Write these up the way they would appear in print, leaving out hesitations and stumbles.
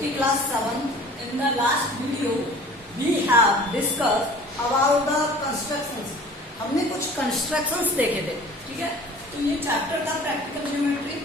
OT class 7. In the last video we have discussed about the constructions. हमने कुछ constructions देखे थे, ठीक है। तो ये चैप्टर था practical geometry.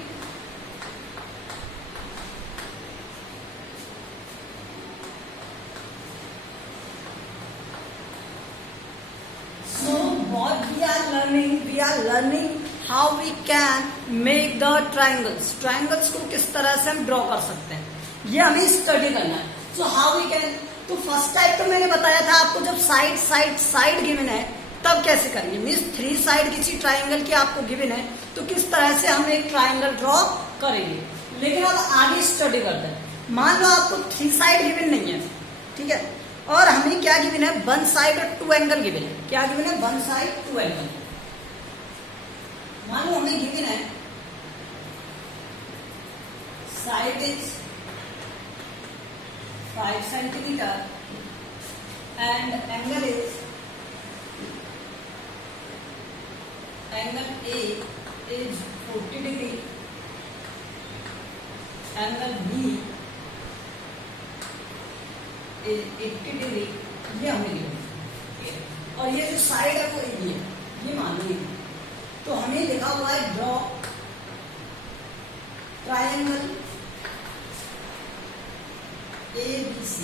So what we are learning how we can make the triangles. Triangles को किस तरह से हम ड्रॉ कर सकते हैं, ये हमें स्टडी करना है। So how we can, तो फर्स्ट टाइप तो मैंने बताया था आपको, जब साइड गिवन है तब कैसे करेंगे। मीन्स 3 साइड किसी ट्राइंगल की आपको गिवन है तो किस तरह से हम एक ट्राइंगल ड्रॉ करेंगे। लेकिन अब आगे स्टडी करते हैं। मान लो आपको 3 साइड गिवन नहीं है, ठीक है, और हमें क्या गिवन है, 1 साइड और 2 एंगल गिवन है। क्या गिवन है, 1 साइड 2 एंगल। मान लो हमें गिवन है side is 5 centimetre and angle is angle A is 40 degree, angle B is 80 degree। ये हमें लिखा, और ये जो साइड है वो ये मान लीजिए। तो हमें लिखा हुआ है ड्रॉ ट्रायंगल ABC,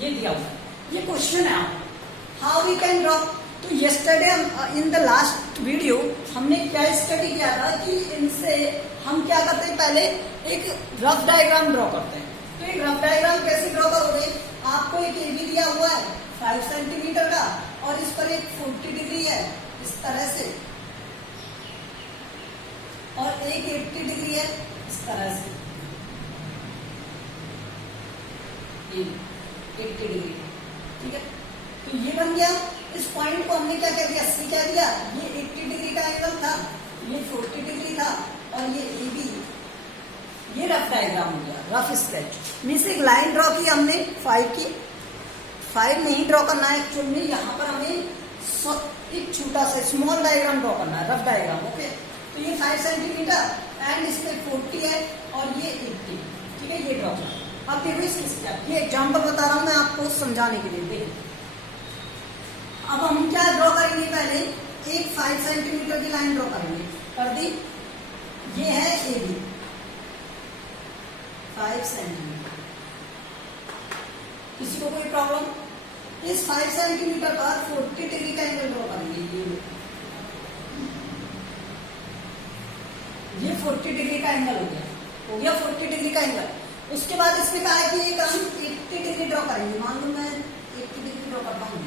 ये दिया हुआ है, ये क्वेश्चन है। How we can draw. तो yesterday in the last video हमने क्या स्टडी किया था कि इनसे हम क्या करते हैं, पहले एक रफ डायग्राम ड्रॉ करते हैं। तो एक रफ डायग्राम कैसे ड्रॉ करोगे, आपको एक एबी दिया हुआ है 5 सेंटीमीटर का और इस पर एक 40 डिग्री है इस तरह से, और एक 80 डिग्री है इस तरह से, 80 डिग्री, ठीक है। तो ये बन गया। इस पॉइंट को हमने क्या कह दिया, सी कह दिया। ये 80 डिग्री का एंगल था, ये 40 डिग्री था, और ये AB। ये रफ डायग्राम हो गया, रफ स्केच। मीन्स एक लाइन ड्रॉ की हमने 5 की। 5 नहीं ड्रॉ करना है एक्चुअल में, यहाँ पर हमें एक छोटा सा स्मॉल डायग्राम ड्रॉ करना है, रफ डायग्राम। ओके, तो ये 5 सेंटीमीटर एंड इसमें 40 है और ये 80, ठीक है। ये ड्रॉ करना। अब देखो इसकी स्टेप, ये एग्जाम्पल बता रहा हूं मैं आपको समझाने के लिए। देखिए अब हम क्या ड्रॉ करेंगे, पहले एक 5 सेंटीमीटर की लाइन ड्रॉ करेंगे। कर दी, ये है AB 5 सेंटीमीटर। किसी को कोई प्रॉब्लम? इस 5 सेंटीमीटर पर 40 डिग्री का एंगल ड्रॉ करेंगे। ये 40 डिग्री का एंगल हो गया 40 डिग्री का एंगल। उसके बाद इसमें कहा है कि एक हम 80 डिग्री ड्रॉ करेंगे। मान लो मैं 80 डिग्री ड्रॉ करता हूँ,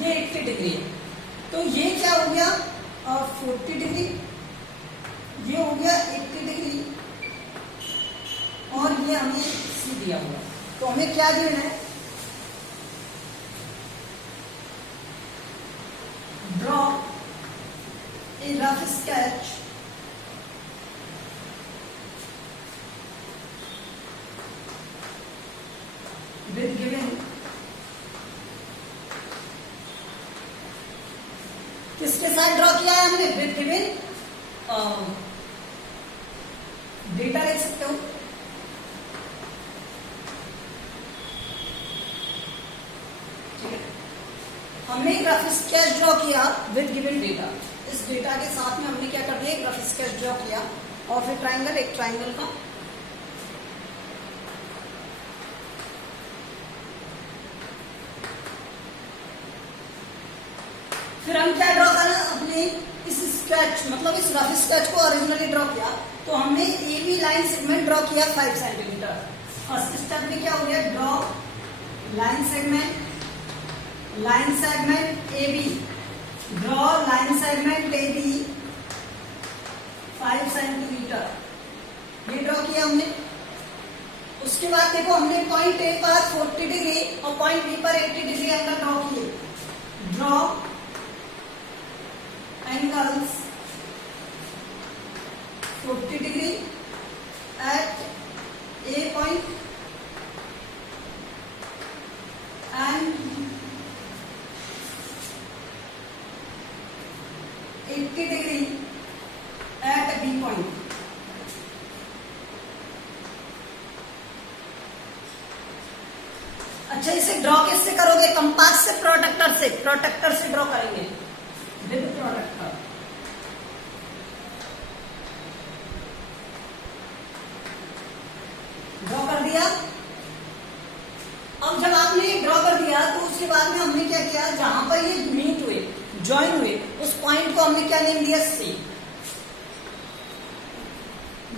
ये 80 डिग्री है। तो ये क्या हो गया, 40 डिग्री, ये हो गया 80 डिग्री, और ये हमें सी दिया हुआ। तो हमें क्या देना है, draw a rough sketch with given, किसके साथ ड्रॉ किया है हमने, विद गिवन डेटा लिख सकते हो, ठीक है। हमने एक रफ स्केच ड्रॉ किया विद गिवन डेटा। इस डेटा के साथ में हमने क्या कर दिया, एक रफ स्केच ड्रॉ किया, और फिर ट्राइंगल, एक ट्राइंगल का फिर हम क्या ड्रॉ करना, अपने इस स्केच, मतलब इस रफ स्केच को ओरिजिनली ड्रॉ किया। तो हमने AB लाइन सेगमेंट ड्रॉ किया 5 सेंटीमीटर। फर्स्ट स्टेप में क्या हो गया, draw line segment AB, draw line segment AB 5 centimetre, ये ड्रॉ किया हमने। उसके बाद देखो हमने पॉइंट A पर 40 डिग्री और पॉइंट B पर 80 डिग्री एंगल ड्रॉ किए। Draw angles 40 degree at A point and अच्छा, इसे ड्रॉ किससे करोगे? कंपास से, प्रोटेक्टर से? प्रोटेक्टर से ड्रॉ करेंगे, विद प्रोटेक्टर। ड्रॉ कर दिया। अब जब आपने ड्रॉ कर दिया तो उसके बाद में हमने क्या किया, जहां पर ये मीट हुए, ज्वाइन हुए, उस पॉइंट को हमने क्या नेम दिया? C.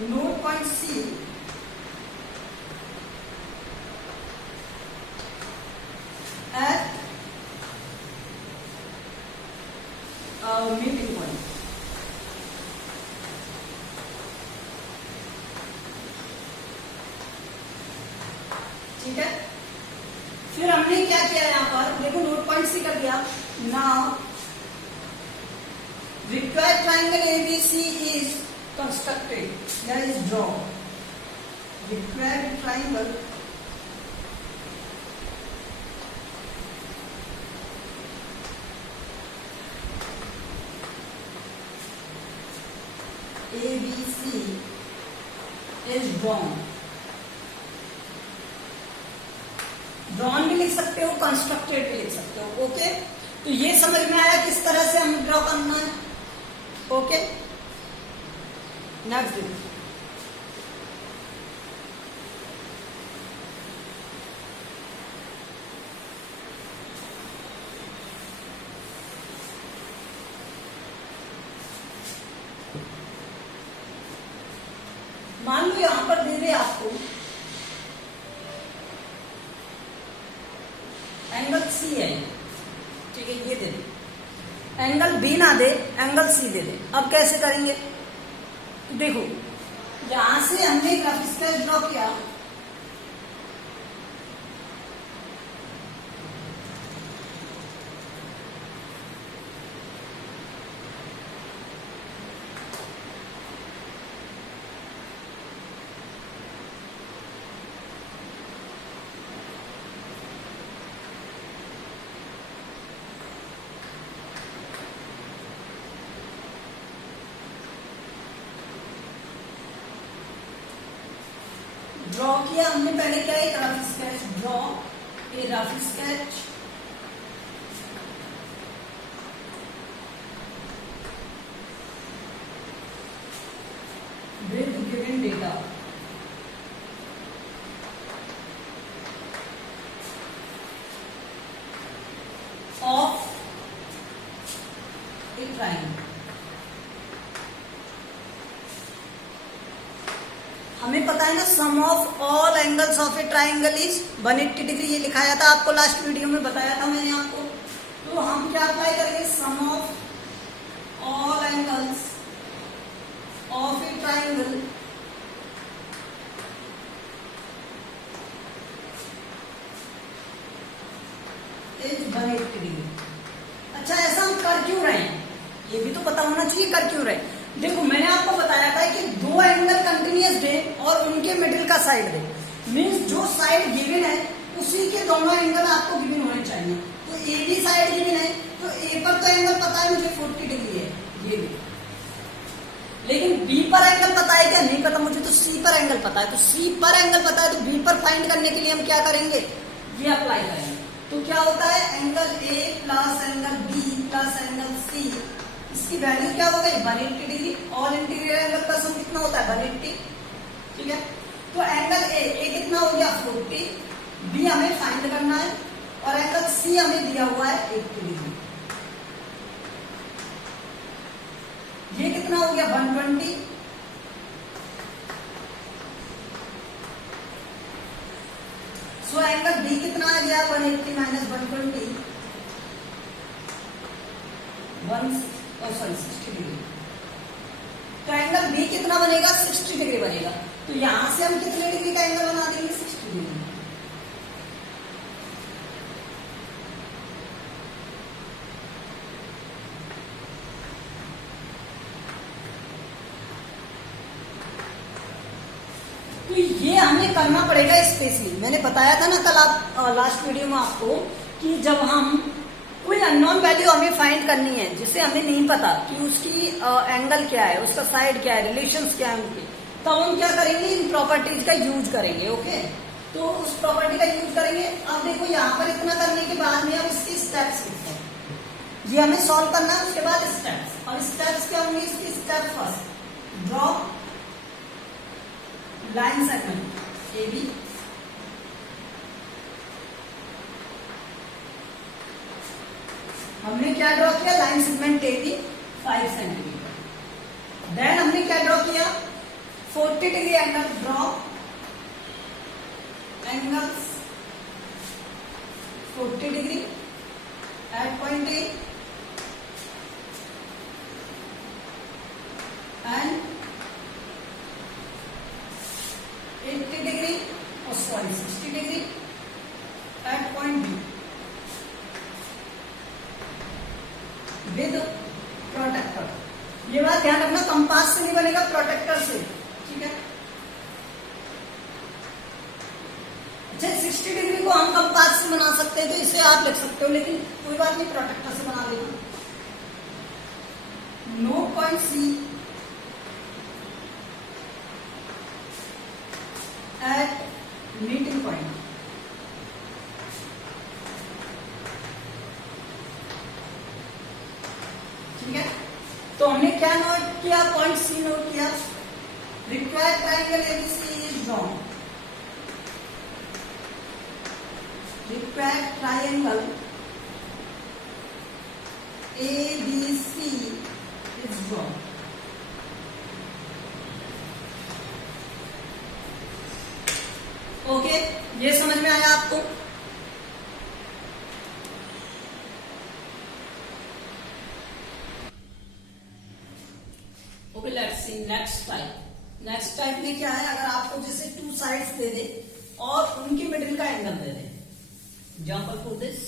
Note point C at meeting point. ठीक है, फिर हमने क्या किया यहां पर, देखो नोट पॉइंट सी कर दिया। Now required triangle ABC is constructed, that is draw. Required triangle ABC is drawn. Drawn भी लिख सकते हो, कंस्ट्रक्टेड भी लिख सकते हो। ओके, तो ये समझ में आया किस तरह से हमें ड्रॉ करना है। ओके, नेक्स्ट देखो। मान लो यहां पर दे दे आपको एंगल सी है, ठीक है, ये दे दे, एंगल बी ना दे, एंगल सी दे दे। अब कैसे करेंगे? देखो, यहां से हमने एक रफ स्केच ड्रॉ किया, ड्रॉ किया हमने पहले क्या, एक rough sketch draw, a rough sketch with given data of a triangle. हमें पता है ना, sum of all angles of a triangle is 180 degree, ये लिखाया था आपको, लास्ट वीडियो में बताया था मैंने आपको। तो हम क्या अप्लाई करेंगे, sum of all angles of a triangle is 180 degree. अच्छा, ऐसा हम कर क्यों रहे हैं, ये भी तो पता होना चाहिए कर क्यों रहे। देखो, मैंने आपको बताया था कि दो एंगल कंटिन्यूअस दे और उनके मिडिल का साइड दे, मीन्स जो साइड गिवन है उसी के दोनों एंगल आपको गिवन होने चाहिए। तो ए भी साइड गिवन है, तो ए पर तो एंगल पता है मुझे 40 डिग्री है, ये भी, लेकिन बी पर एंगल पता है क्या? नहीं पता मुझे, तो सी पर एंगल पता है। तो सी पर एंगल पता है, तो बी पर फाइंड करने के लिए हम क्या करेंगे, ये अप्लाई करेंगे। तो क्या होता है, angle A plus angle B plus angle C, इसकी वैल्यू क्या हो गई, 180 डिग्री। ऑल इंटीरियर एंगल का सम कितना होता है, 180। ठीक है, तो एंगल ए कितना हो गया, 40, बी हमें फाइंड करना है, और एंगल सी हमें दिया हुआ है 80 डिग्री। ये कितना हो गया, 120। सो एंगल बी कितना आ गया, 180 माइनस 120, 60 डिग्री। तो एंगल बी कितना बनेगा, 60 डिग्री बनेगा। तो यहां से हम कितने डिग्री का एंगल बना देंगे, 60 डिग्री। तो ये हमें करना पड़ेगा स्पेशली। मैंने बताया था ना कल आप लास्ट वीडियो में आपको कि जब हम कोई अननोन वैल्यू हमें फाइंड करनी है जिसे हमें नहीं पता कि उसकी एंगल क्या है, उसका साइड क्या है, रिलेशंस क्या है उनके, तब हम क्या करेंगे, इन प्रॉपर्टीज का यूज करेंगे। ओके, तो उस प्रॉपर्टी का यूज करेंगे। अब देखो यहाँ पर इतना करने के बाद में अब इसकी स्टेप्स लिखते हैं। ये हमें सॉल्व करना है, उसके बाद स्टेप्स। और स्टेप्स क्या होंगे इसकी? Step first, draw line segment A B, हमने क्या ड्रॉ किया? Line segment A B 5 centimetre. Then हमने क्या ड्रॉ किया? 40 degree angle, draw angles 40 degree at point A and 80 degree और 60 degree at point B with protractor. ये बात ध्यान रखना, कंपास से नहीं बनेगा, प्रोटेक्टर से, ठीक है। अच्छा, 60 डिग्री को हम कंपास से बना सकते हैं तो इसे आप लिख सकते हो, लेकिन कोई बात नहीं, प्रोटेक्टर से बना लेना। No point C at meeting point, ठीक है। तो हमने क्या नोट किया? पॉइंट सी नोट किया। Required triangle ABC is drawn. Required triangle ABC is drawn. Okay, ये समझ में आया आपको? Okay, let's see next type. Next type में क्या है? अगर आपको जैसे 2 साइड्स दे दे और उनकी मिडिल का angle they they. Example for this,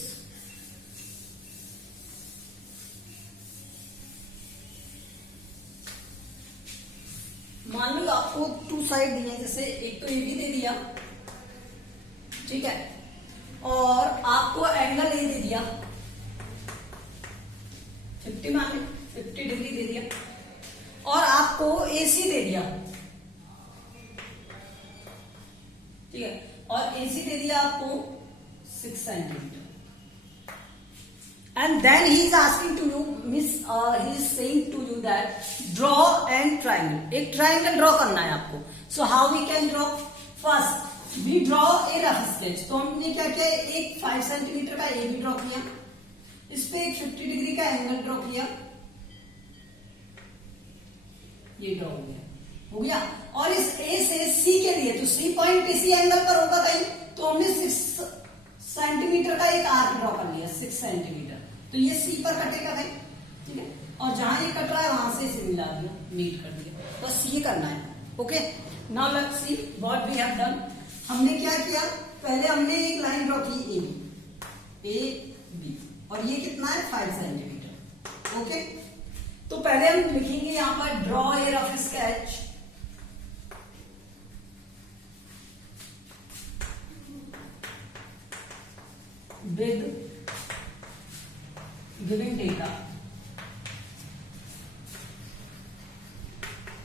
मान लो आपको 2 साइड दिए, जैसे एक तो ए बी दे दिया, ठीक है, और आपको एंगल ए दे दिया 50, मान लो 50 डिग्री दे दिया, और आपको AC दे दिया, ठीक है, और AC दे दिया आपको 6 centimetre. And then he is asking to you, he is saying to you that draw and triangle. एक triangle draw करना है आपको. So how we can draw? First, we draw a rough sketch. तो हमने क्या किया? एक 5 सेंटीमीटर का ए भी ड्रॉ किया, इस पे एक 50 डिग्री का एंगल ड्रॉ किया, ये ड्रॉ हो गया। और इस ए से सी के लिए, तो सी पॉइंट इसी एंगल पर होगा कहीं, तो हमने 6 सेंटीमीटर का एक आर्क ड्रॉ कर लिया, 6 सेंटीमीटर। तो ये सी पर कटेगा भाई, ठीक है, और जहां ये कट रहा है वहां से इसे मिला दिया, मीट कर दिया, बस ये करना है। Okay, now let's see what we have done. हमने क्या किया? पहले हमने एक लाइन ड्रॉ की ए बी, और ये कितना है? 5 सेंटीमीटर। ओके, तो पहले हम लिखेंगे यहां पर draw a rough sketch with given data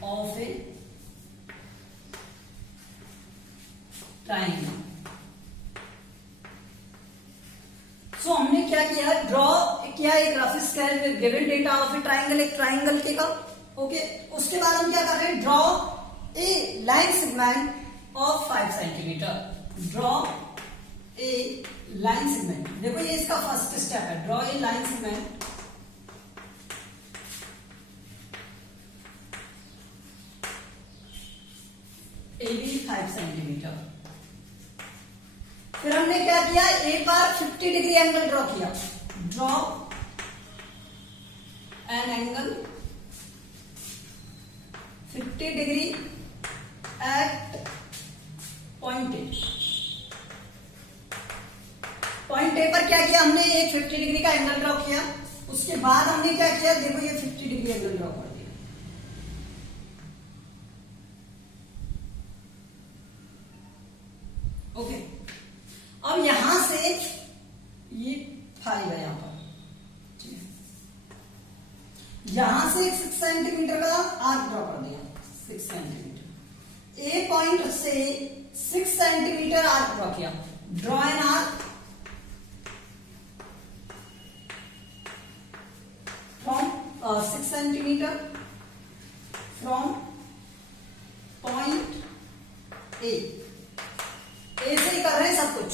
of a triangle. So हमने क्या किया? ड्रॉ किया एक rough sketch with given data of a triangle, एक ट्राइंगल के का। ओके, उसके बाद हम क्या कर रहे हैं? Draw a line segment of 5 centimetre. Draw a line segment, देखो ये इसका फर्स्ट स्टेप है। Draw a line segment A B 5 centimetre. फिर हमने क्या किया? एक बार 50 डिग्री एंगल ड्रॉ किया। Draw an angle 50 degree at point A. Point A पर क्या किया हमने? एक 50 डिग्री का एंगल ड्रॉ किया। उसके बाद हमने क्या किया? देखो ये 50 डिग्री एंगल ड्रॉ कर दिया। ओके, अब यहां से ये 5 है यहां पर, ठीक है, यहां से 6 सेंटीमीटर का आर्क ड्रॉ कर दिया, 6 सेंटीमीटर। ए पॉइंट से 6 सेंटीमीटर आर्क ड्रॉ किया, draw an arc from 6 centimetre from point A से ही कर रहे हैं सब कुछ,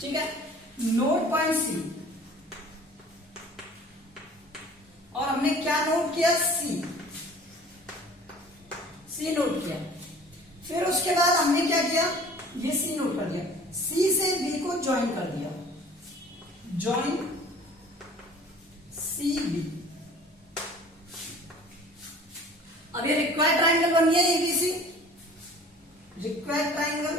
ठीक है। नोट पॉइंट सी, और हमने क्या नोट किया, सी नोट किया। फिर उसके बाद हमने क्या किया, ये सी नोट कर दिया, सी से बी को ज्वाइन कर दिया, ज्वाइन सी बी। अब ये रिक्वायर्ड ट्राइंगल बन गया ABC, required triangle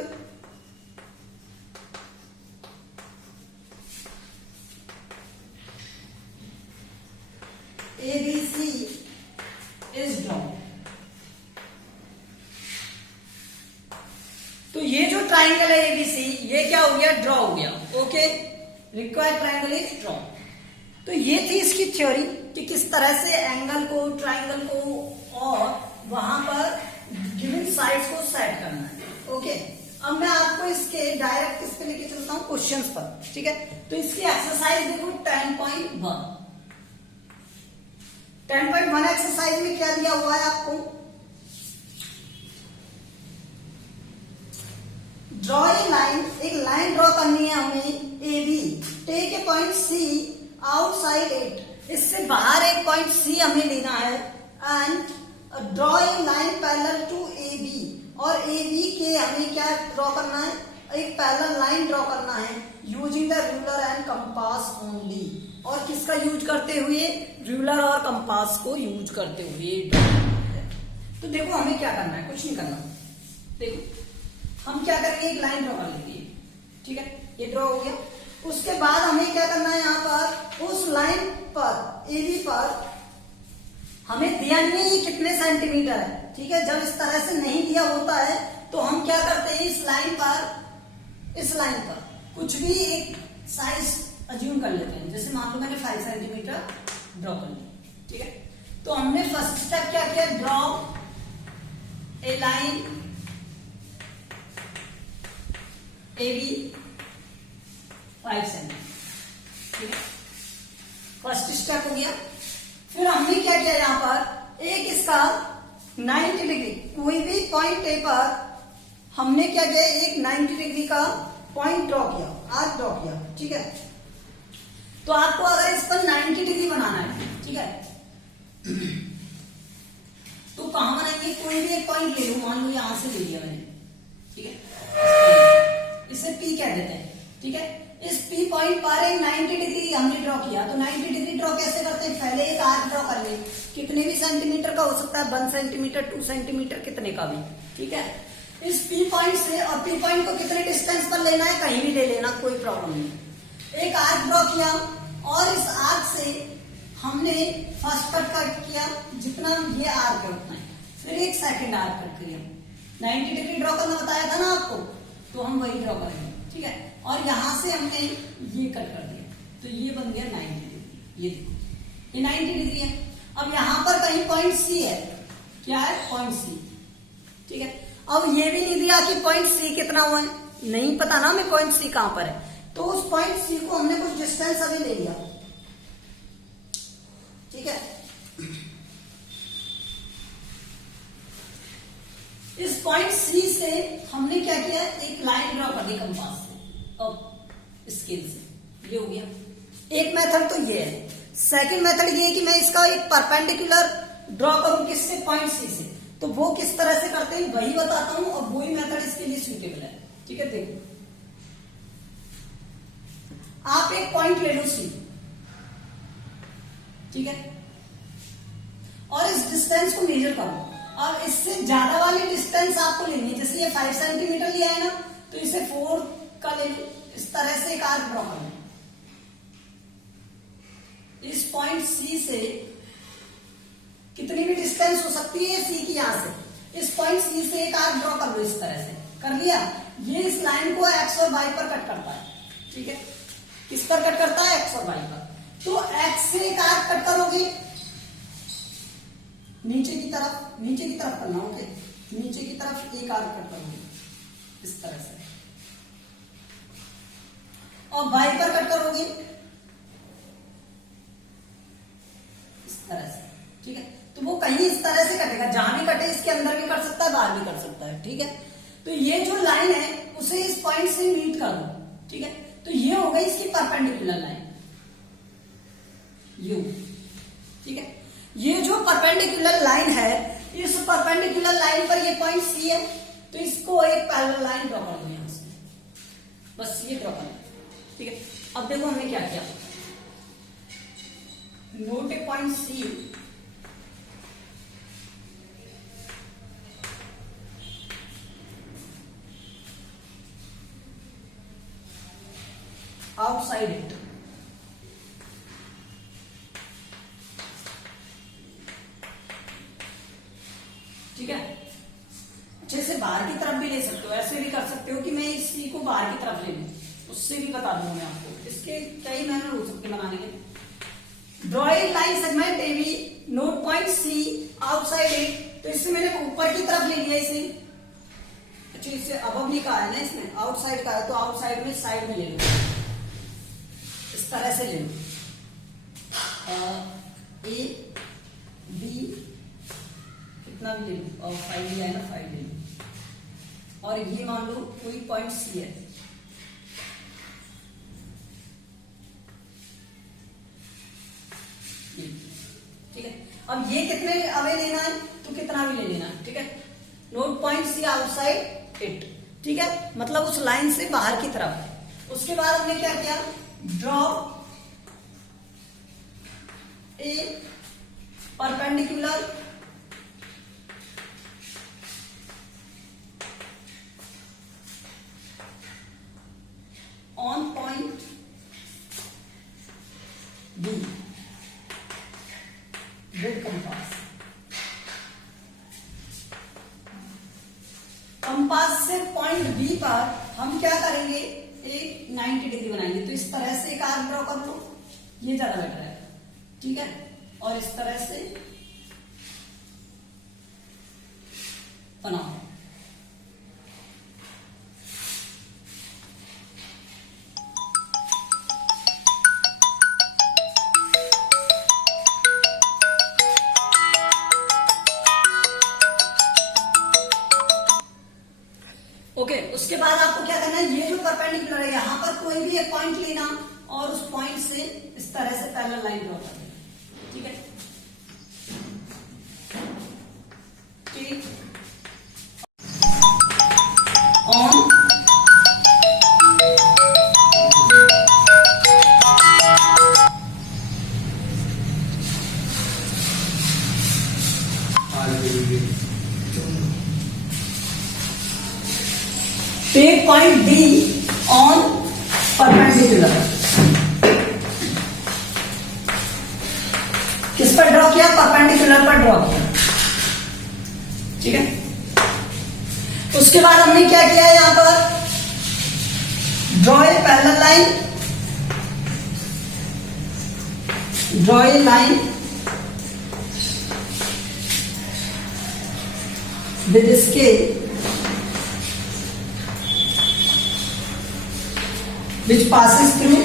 ABC is drawn। तो ये जो ट्राइंगल है ABC, ये क्या हो गया, ड्रॉ हो गया। Okay, required triangle is draw. तो ये थी इसकी थ्योरी कि किस तरह से एंगल को, ट्राइंगल को और वहां पर गिवन साइड्स को सेट करना है। ओके, अब मैं आपको इसके डायरेक्ट किस पे लेके चलता हूं, क्वेश्चंस पर, ठीक है। तो इसकी एक्सरसाइज देखो 10.1। 10.1 एक्सरसाइज में क्या दिया हुआ है आपको, ड्रॉ ए लाइन, एक लाइन ड्रॉ करनी है हमें A B, take a point C outside it, इससे बाहर एक पॉइंट सी हमें लेना है, and draw a line parallel to A B, और ए बी के हमें क्या ड्रॉ करना है, एक पैरेलल लाइन ड्रॉ करना है using the ruler and compass only. और किसका यूज करते हुए, रूलर और कंपास को यूज करते हुए। तो देखो हमें क्या करना है, कुछ नहीं करना। देखो हम क्या करेंगे, एक लाइन ड्रॉ कर लेंगे, ठीक है, ये ड्रॉ हो गया। उसके बाद हमें क्या करना है, यहाँ पर उस लाइन पर एबी पर हमें दिया नहीं है ये कितने सेंटीमीटर है, ठीक है। जब इस तरह से नहीं दिया होता है तो हम क्या करते हैं, इस लाइन पर कुछ भी एक साइज अज्यूम कर लेते हैं। जैसे मान लो मैंने 5 सेंटीमीटर ड्रॉ कर लिया, ठीक है। तो हमने फर्स्ट स्टेप क्या किया, draw a line A B 5 centimetre, ठीक है, फर्स्ट स्टेप हो गया। फिर हमने क्या किया, यहां पर एक इसका 90 डिग्री, कोई भी पॉइंट ए पर हमने क्या किया, एक 90 डिग्री का पॉइंट ड्रॉ किया, आर्क ड्रॉ किया, ठीक है। तो आपको अगर इस पर 90 डिग्री बनाना है, ठीक है, तो कहां बनाएंगे, कोई भी एक पॉइंट ले लो, मान लो यहां से ले लिया मैंने, ठीक है, इसे P कह देते हैं, ठीक है। इस P पॉइंट पर एक 90 डिग्री हमने ड्रॉ किया। तो 90 डिग्री ड्रॉ कैसे करते हैं, पहले एक आर्क ड्रॉ कर ले, कितने भी सेंटीमीटर का हो सकता है, 1 सेंटीमीटर 2 सेंटीमीटर कितने का भी, ठीक है। इस P पॉइंट से, और P पॉइंट को कितने डिस्टेंस पर लेना है, कहीं भी ले लेना, कोई प्रॉब्लम नहीं। एक आर्क ड्रॉ किया, और इस आर्क से हमने फर्स्ट कट किया, जितना ये आर्क है उतना है। फिर एक सेकंड आर्क कट किया, 90 डिग्री ड्रॉ करना बताया था ना आपको, तो हम वही ड्रॉ करेंगे, ठीक है। और यहां से हमने ये कट कर दिया, तो ये बन गया 90 डिग्री। ये देखो, ये 90 डिग्री है। अब यहां पर कहीं पॉइंट सी है, क्या है, पॉइंट सी, ठीक है। अब ये भी नहीं दिया कि पॉइंट सी कितना हुआ है, नहीं पता ना हमें पॉइंट सी कहां पर है। तो उस पॉइंट सी को हमने कुछ डिस्टेंस अभी ले लिया, ठीक है। इस पॉइंट सी से हमने क्या किया, एक लाइन ड्रॉ कर दी कंपास से और स्केल से, ये हो गया। एक मेथड तो ये है। सेकंड मेथड ये है कि मैं इसका एक परपेंडिकुलर ड्रॉ करूं, किससे, पॉइंट सी से। तो वो किस तरह से करते हैं वही बताता हूं, और वही मेथड इसके लिए सूटेबल है, ठीक है। देखो आप एक पॉइंट ले लो सी, ठीक है, और इस डिस्टेंस को मेजर करो। अब इससे ज्यादा वाली डिस्टेंस आपको लेनी है, जैसे ये 5 सेंटीमीटर लिया है ना, तो इसे 4 का ले लो। इस तरह से एक आर्क ड्रॉ करो, इस पॉइंट सी से कितनी भी डिस्टेंस हो सकती है सी की, यहां से इस पॉइंट सी से एक आर्क ड्रॉ कर लो, इस तरह से कर लिया। ये इस लाइन को एक्स और वाई पर कट करता है, ठीक है। किस पर कट करता है, एक्स और वाई पर। तो एक्स से एक आर्क कट करोगे नीचे की तरफ करना, ओके, नीचे की तरफ एक आर्क कट करोगे, इस तरह से, और बाई पर कट करोगे इस तरह से, ठीक है। तो वो कहीं इस तरह से कटेगा, जहां भी कटे इसके अंदर भी कट सकता है, बाहर भी कट सकता है, ठीक है। तो ये जो लाइन है उसे इस पॉइंट से मीट कर दो, ठीक है। तो ये हो गई इसकी परपेंडिकुलर लाइन यू, ठीक है। ये जो परपेंडिकुलर लाइन है, इस परपेंडिकुलर लाइन पर ये पॉइंट सी है, तो इसको एक पैरेलल लाइन ड्रॉ कर दो यहां से, बस ये ड्रॉ कर दो, ठीक है। अब देखो हमने क्या किया, note a point C outside it, ठीक है। अच्छे से बाहर की तरफ भी ले सकते हो, ऐसे भी कर सकते हो कि मैं इस सी को बाहर की तरफ ले लूं, उससे भी बता दूंगा मैं आपको, इसके कई मैनर हो सकते बनाने के। Draw a line segment A B, note point C outside it, तो इससे मैंने ऊपर की तरफ ले लिया इसे, अच्छा इससे अब नहीं कहा है ना, इसमें आउटसाइड का है, तो आउटसाइड में साइड में ले लो, इस तरह से ले लो, ए बी कितना भी ले लो, और 5 लिया है ना, 5 ले लो, और ये मान लो कोई पॉइंट सी है, ठीक है। अब ये कितने अवे लेना है, तो कितना भी ले लेना, ठीक है। Note point C outside it, ठीक है, मतलब उस लाइन से बाहर की तरफ है। उसके बाद हमने क्या किया, draw A perpendicular on point B with compass, compass से पॉइंट बी पर हम क्या करेंगे, एक 90 डिग्री बनाएंगे। तो इस तरह से एक आर्क ड्रॉ कर लो, ये ज्यादा बेटर है, ठीक है। और इस तरह से बनाओ, ओके। उसके बाद आपको क्या करना है, ये जो परपेंडिकुलर है यहां पर कोई भी एक पॉइंट लेना और उस पॉइंट से इस तरह से पैरेलल लाइन ड्रॉ कर देना, ठीक है। ठीक, on take point D on perpendicular, किस पर ड्रॉ किया, परपेंडिकुलर पर ड्रॉ किया, ठीक है। उसके बाद हमने क्या किया, यहां पर draw a parallel line, draw a line with scale which passes through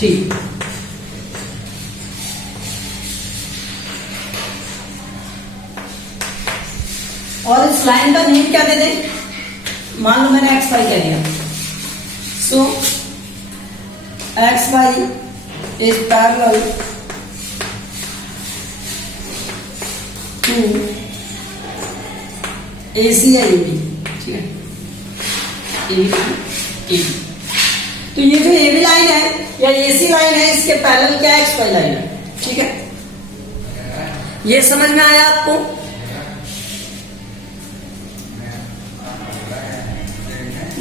ठीक, और इस लाइन का नेम क्या दे दें, मान लो मैंने एक्स वाई कह दिया, so X Y is parallel to AC या AB, ठीक है, AB। तो ये जो AB लाइन है या AC लाइन है, इसके पैरेलल क्या एक्स वाई लाइन है, ठीक है। ये समझ में आया आपको,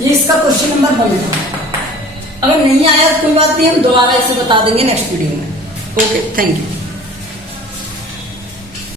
ये इसका क्वेश्चन नंबर 1 था। अगर नहीं आया कोई बात नहीं, हम दोबारा इसे बता देंगे नेक्स्ट वीडियो में। Okay, thank you.